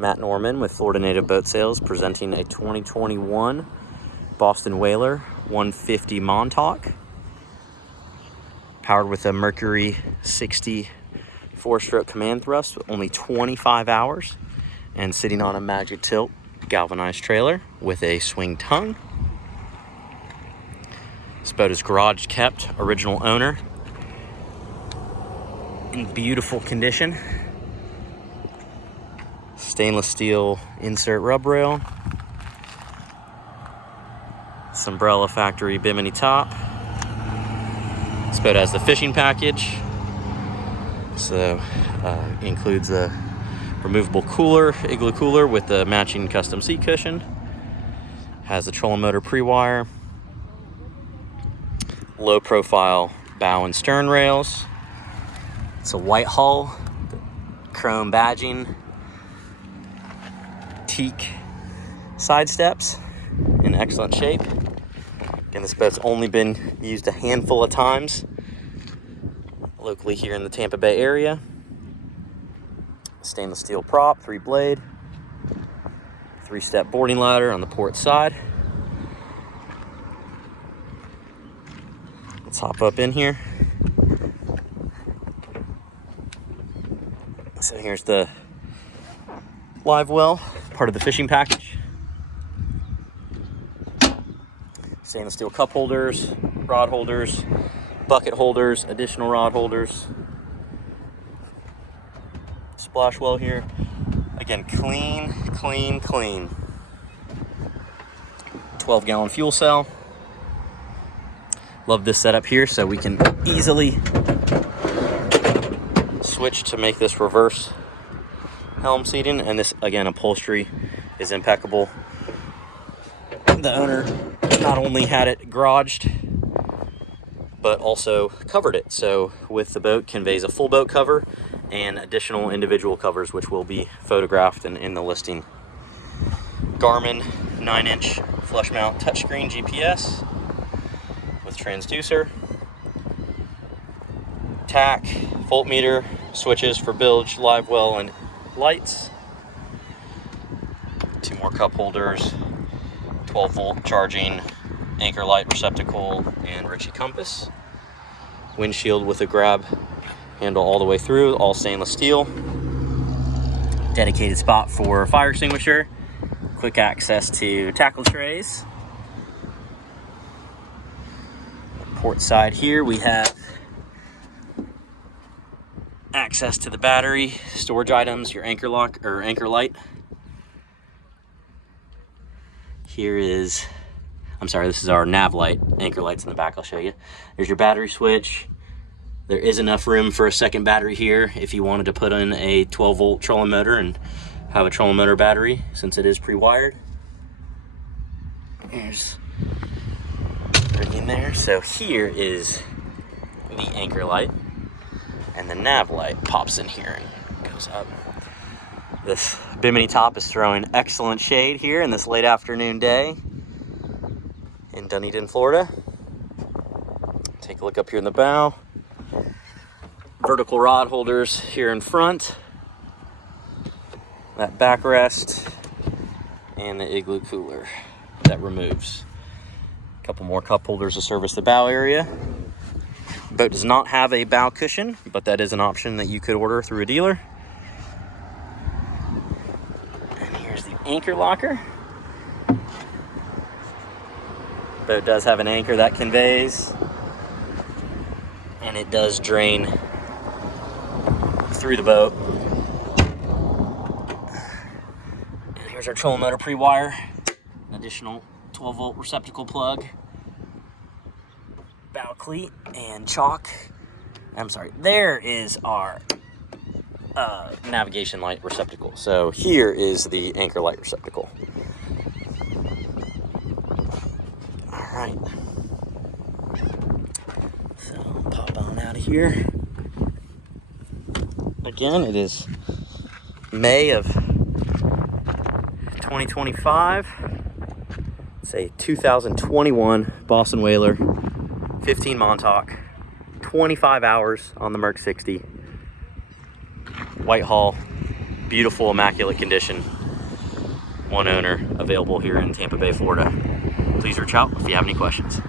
Matt Norman with Florida Native Boat Sales, presenting a 2021 Boston Whaler 150 Montauk, powered with a Mercury 60 4-stroke command thrust with only 25 hours, and sitting on a Magic Tilt galvanized trailer with a swing tongue. This boat is garage kept, original owner, in beautiful condition. Stainless steel insert Rubrail, Sunbrella factory Bimini top. This boat has the fishing package, so includes a removable cooler, igloo cooler with the matching custom seat cushion. Has the trolling motor pre-wire, low profile bow and stern rails. It's a white hull, chrome badging, teak side steps in excellent shape. Again, this boat's only been used a handful of times locally here in the Tampa Bay area. Stainless steel prop, 3-blade, 3-step boarding ladder on the port side. Let's hop up in here. So here's the live well, part of the fishing package. Stainless steel cup holders, rod holders, bucket holders, additional rod holders. Splash well here. Again, clean, clean, clean. 12-gallon fuel cell. Love this setup here, so we can easily switch to make this reverse helm seating. And this, again, upholstery is impeccable. The owner not only had it garaged, but also covered it. So with the boat conveys a full boat cover and additional individual covers, which will be photographed and in the listing. Garmin 9-inch flush mount touchscreen GPS with transducer, tack, voltmeter, switches for bilge, live well, and lights. 2 more cup holders, 12-volt charging, anchor light receptacle, and Ritchie compass. Windshield with a grab handle all the way through, all stainless steel. Dedicated spot for fire extinguisher. Quick access to tackle trays. Port side here, we have access to the battery, storage items, your anchor lock or anchor light. Here is, this is our nav light. Anchor light's in the back, I'll show you. There's your battery switch. There is enough room for a second battery here if you wanted to put in a 12-volt trolling motor and have a trolling motor battery, since it is pre-wired. There's right in there. So here is the anchor light, and the nav light pops in here and goes up. This Bimini top is throwing excellent shade here in this late afternoon day in Dunedin, Florida. Take a look up here in the bow. Vertical rod holders here in front. That backrest and the igloo cooler that removes. A couple more cup holders to service the bow area. The boat does not have a bow cushion, but that is an option that you could order through a dealer. And here's the anchor locker. The boat does have an anchor that conveys, and it does drain through the boat. And here's our trolling motor pre-wire, additional 12-volt receptacle plug, bow cleat, and chalk. There is our navigation light receptacle. So here is the anchor light receptacle. All right. So pop on out of here. Again, it is May of 2025. It's a 2021 Boston Whaler 15 Montauk, 25 hours on the Merc 60, white hull, beautiful, immaculate condition. One owner, available here in Tampa Bay, Florida. Please reach out if you have any questions.